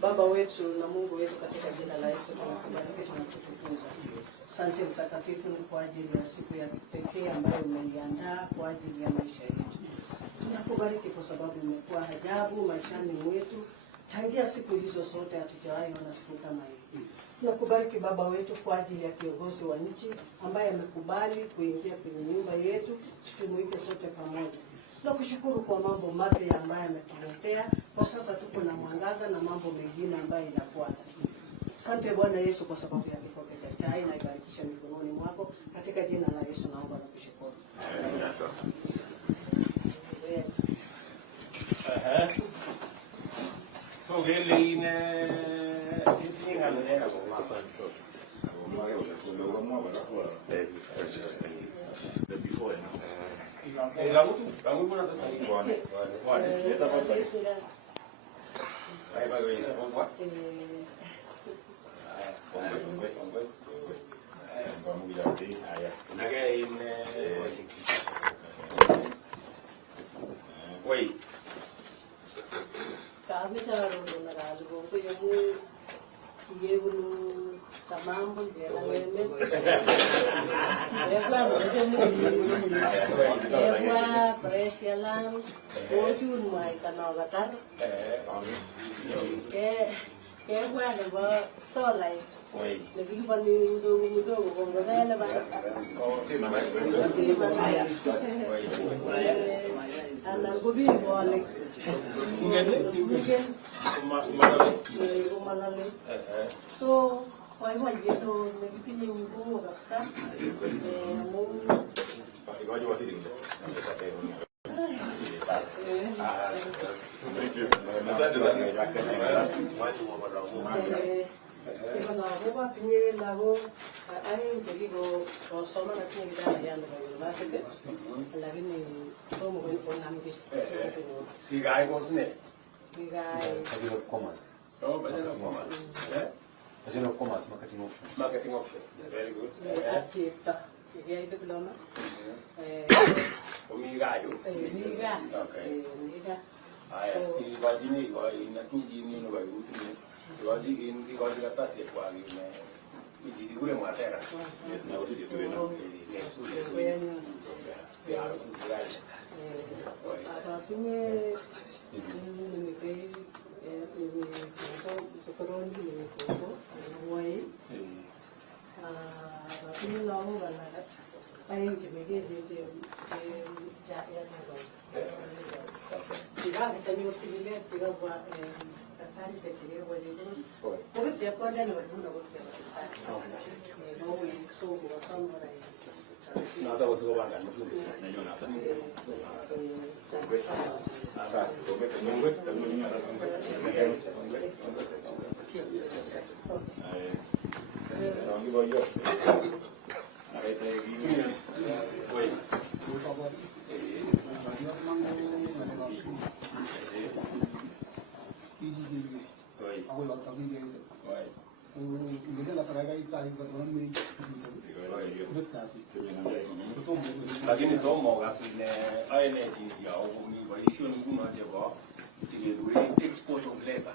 Baba wetu na Mungu wetu, katika jina la Yesu tunakubariki, tunakutukuza. Asante mtakatifu kwa ajili ya siku ya pekee ambayo umeiandaa kwa ajili ya maisha yetu. Tunakubariki kwa sababu umekuwa ajabu maishani mwetu. Tangia siku hizo zote hatujawahi ona siku kama hii. Tunakubariki Baba wetu kwa ajili ya kiongozi wa nchi ambaye amekubali kuingia kwenye nyumba yetu, tujumuike sote pamoja. Tunakushukuru kwa mambo mapya ambayo ametuletea. Kwa sasa tuko na mwangaza na mambo mengine ambayo inafuata. Asante Bwana Yesu kwa sababu ya kikombe cha chai, na ibarikisha mikononi mwako, katika jina la Yesu naomba na kushukuru. So really in before so kwa hivyo yetu nimepini ngumu kabisa Bachelor of Commerce, marketing option. Marketing option. Very good. Okay. Si wajini kwa inakinji nini wa utini. Waji inzi kwa jika tasi kwa ngine. Ijizigure mwasera. Na watu jitu wena. Si haru kuziraisha. Nada was go back and lakini tomo gasine aeneji ya oguni waisio ngumu ajego tigeduri export of labor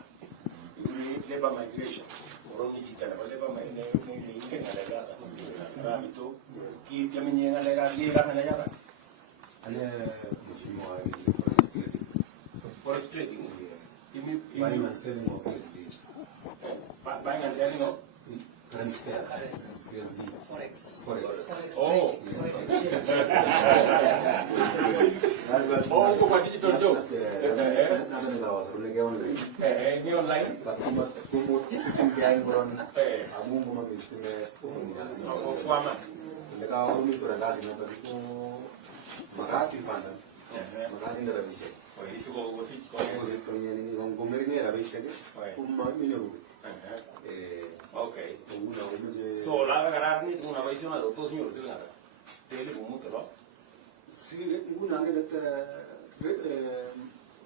labor migration oromi jitana labor migration ni ngene ngala rabito ki tiamenye ngala gira sana yara Ale mheshimiwa forest trading buying and selling of estate. Buying and selling of transfer. Currency. USD. Forex. Forex. Forex Oh. trading. Forex. Oh, kwa digital job. Nada ni lawa, tulege online. Ni online. Kama kumbu system kia ngoron. Amungu mabistime Kwama. Lega umi kurangati na tabiku magati panda. Magati ndara bishe. Isi ko gosi ko. Kwenye nini ngomeri ni rabishe ke. Kuma minyoru. Okay. Una umuje. So la garar ni una vaisona do todos miros de nada. Tele como mutro. Si una ngi det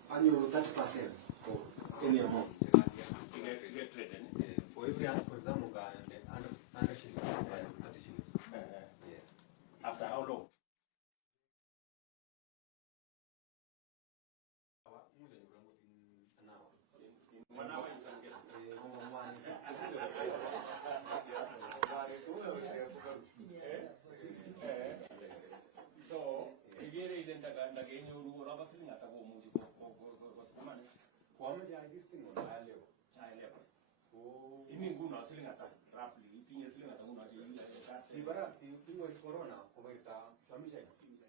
annual 30% for any amount. Get trade. For every annum, for example, under shillings, 30 shillings. Yes. After how long? An hour. In 1 hour you can get. So, igere identa ganda genyo uru raba feeling atako muji ko samani. Kwa mja this thing on high level. High level. Oh. Imi nguna feeling ata roughly ipinye feeling ata nguna je ila kate. Ibara pingo corona kometa kamisha.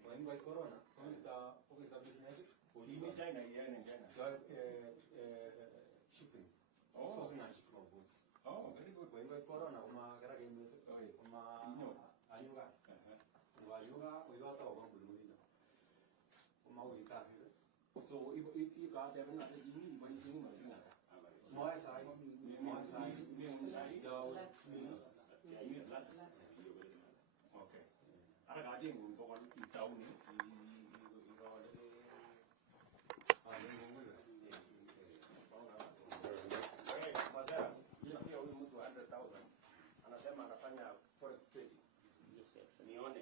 When by corona kometa business Imi China yene China. shipping. Oh. Sourcing and shipping of goods. Oh, very good. When by corona uma gara game ayuga. Ayuga uyata obanguluni. Uma uyita. So if got there na te imi ba isi nguna feeling ata. Moai sai. Okay. Ara gaje ngun ko itau ni anasema anafanya forex trading. Nione